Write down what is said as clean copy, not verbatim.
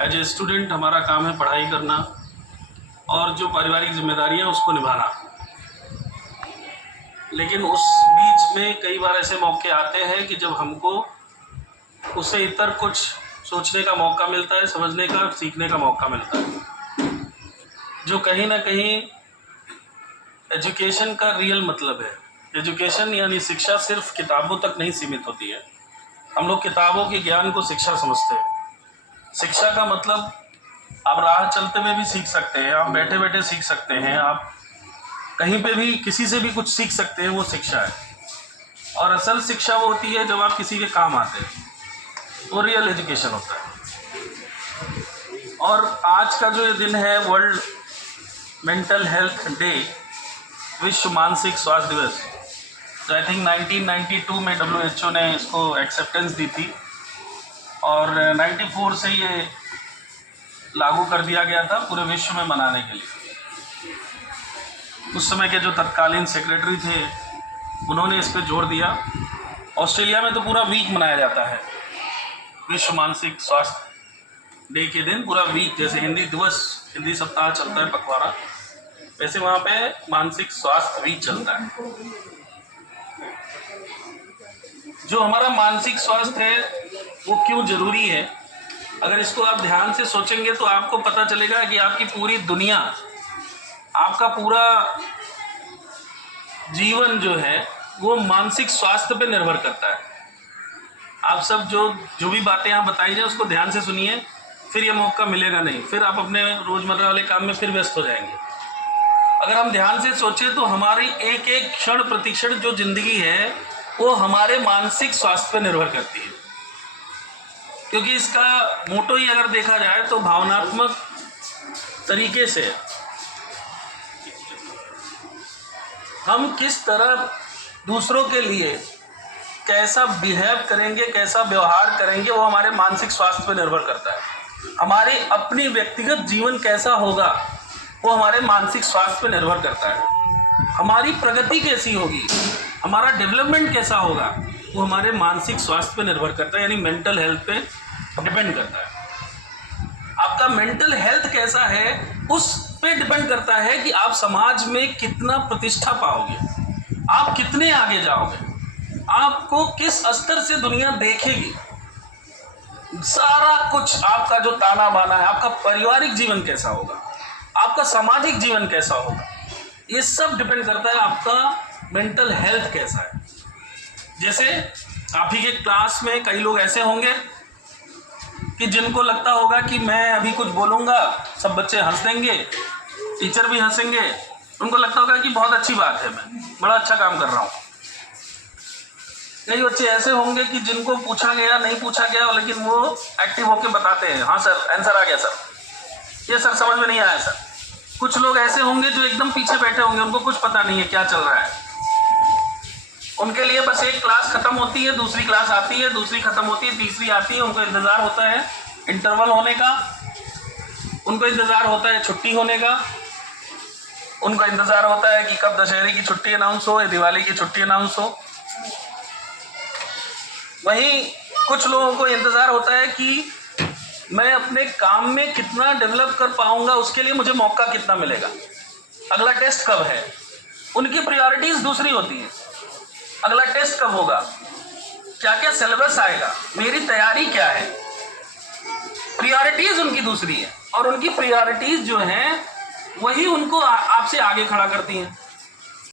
As a student हमारा काम है पढ़ाई करना और जो पारिवारिक जिम्मेदारियाँ हैं उसको निभाना। लेकिन उस बीच में कई बार ऐसे मौके आते हैं कि जब हमको उससे इतर कुछ सोचने का मौका मिलता है, समझने का, सीखने का मौका मिलता है, जो कहीं ना कहीं एजुकेशन का रियल मतलब है। एजुकेशन यानी शिक्षा सिर्फ किताबों तक नहीं सीमित होती है। हम लोग किताबों के ज्ञान को शिक्षा समझते हैं। शिक्षा का मतलब आप राह चलते हुए भी सीख सकते हैं, आप बैठे बैठे सीख सकते हैं, आप कहीं पे भी किसी से भी कुछ सीख सकते हैं, वो शिक्षा है। और असल शिक्षा वो होती है जब आप किसी के काम आते हैं, वो रियल एजुकेशन होता है। और आज का जो ये दिन है वर्ल्ड मेंटल हेल्थ डे, विश्व मानसिक स्वास्थ्य दिवस, तो आई थिंक 1992 में WHO ने इसको एक्सेप्टेंस दी थी और 94 से ये लागू कर दिया गया था पूरे विश्व में मनाने के लिए। उस समय के जो तत्कालीन सेक्रेटरी थे उन्होंने इस पर जोर दिया। ऑस्ट्रेलिया में तो पूरा वीक मनाया जाता है विश्व मानसिक स्वास्थ्य डे के दिन, पूरा वीक, जैसे हिंदी दिवस, हिंदी सप्ताह चलता है पखवाड़ा, वैसे वहाँ पे मानसिक स्वास्थ्य वीक चलता है। जो हमारा मानसिक स्वास्थ्य है वो क्यों जरूरी है, अगर इसको आप ध्यान से सोचेंगे तो आपको पता चलेगा कि आपकी पूरी दुनिया, आपका पूरा जीवन जो है वो मानसिक स्वास्थ्य पे निर्भर करता है। आप सब जो भी बातें यहाँ बताई जाए उसको ध्यान से सुनिए, फिर ये मौका मिलेगा नहीं, फिर आप अपने रोजमर्रा वाले काम में फिर व्यस्त हो जाएंगे। अगर हम ध्यान से सोचें तो हमारी एक एक क्षण प्रतिक्षण जो जिंदगी है वो हमारे मानसिक स्वास्थ्य पर निर्भर करती है। क्योंकि इसका मोटो ही अगर देखा जाए तो भावनात्मक तरीके से हम किस तरह दूसरों के लिए कैसा बिहेव करेंगे, कैसा व्यवहार करेंगे, वो हमारे मानसिक स्वास्थ्य पर निर्भर करता है। हमारी अपनी व्यक्तिगत जीवन कैसा होगा वो हमारे मानसिक स्वास्थ्य पर निर्भर करता है। हमारी प्रगति कैसी होगी, हमारा डेवलपमेंट कैसा होगा, वो हमारे मानसिक स्वास्थ्य पे निर्भर करता है, यानी मेंटल हेल्थ पे डिपेंड करता है। आपका मेंटल हेल्थ कैसा है उस पे डिपेंड करता है कि आप समाज में कितना प्रतिष्ठा पाओगे, आप कितने आगे जाओगे, आपको किस स्तर से दुनिया देखेगी। सारा कुछ आपका जो ताना बाना है, आपका पारिवारिक जीवन कैसा होगा, आपका सामाजिक जीवन कैसा होगा, ये सब डिपेंड करता है आपका मेंटल हेल्थ कैसा है। जैसे आप ही के क्लास में कई लोग ऐसे होंगे कि जिनको लगता होगा कि मैं अभी कुछ बोलूँगा सब बच्चे हंस देंगे, टीचर भी हंसेंगे, उनको लगता होगा कि बहुत अच्छी बात है, मैं बड़ा अच्छा काम कर रहा हूँ। कई बच्चे ऐसे होंगे कि जिनको पूछा गया नहीं पूछा गया लेकिन वो एक्टिव होकर बताते हैं, हाँ सर आंसर आ गया सर, ये सर समझ में नहीं आया सर। कुछ लोग ऐसे होंगे जो एकदम पीछे बैठे होंगे, उनको कुछ पता नहीं है क्या चल रहा है। उनके लिए बस एक क्लास खत्म होती है, दूसरी क्लास आती है, दूसरी खत्म होती है, तीसरी आती है, उनको इंतज़ार होता है इंटरवल होने का, उनको इंतज़ार होता है छुट्टी होने का, उनको इंतज़ार होता है कि कब दशहरे की छुट्टी अनाउंस हो या दिवाली की छुट्टी अनाउंस हो। वहीं कुछ लोगों को इंतज़ार होता है कि मैं अपने काम में कितना डेवलप कर पाऊंगा, उसके लिए मुझे मौका कितना मिलेगा, अगला टेस्ट कब है। उनकी प्रायोरिटीज़ दूसरी होती है, अगला टेस्ट कब होगा, क्या क्या सिलेबस आएगा, मेरी तैयारी क्या है। प्रायोरिटीज़ उनकी दूसरी है और उनकी प्रायोरिटीज़ जो हैं वही उनको आपसे आगे खड़ा करती हैं।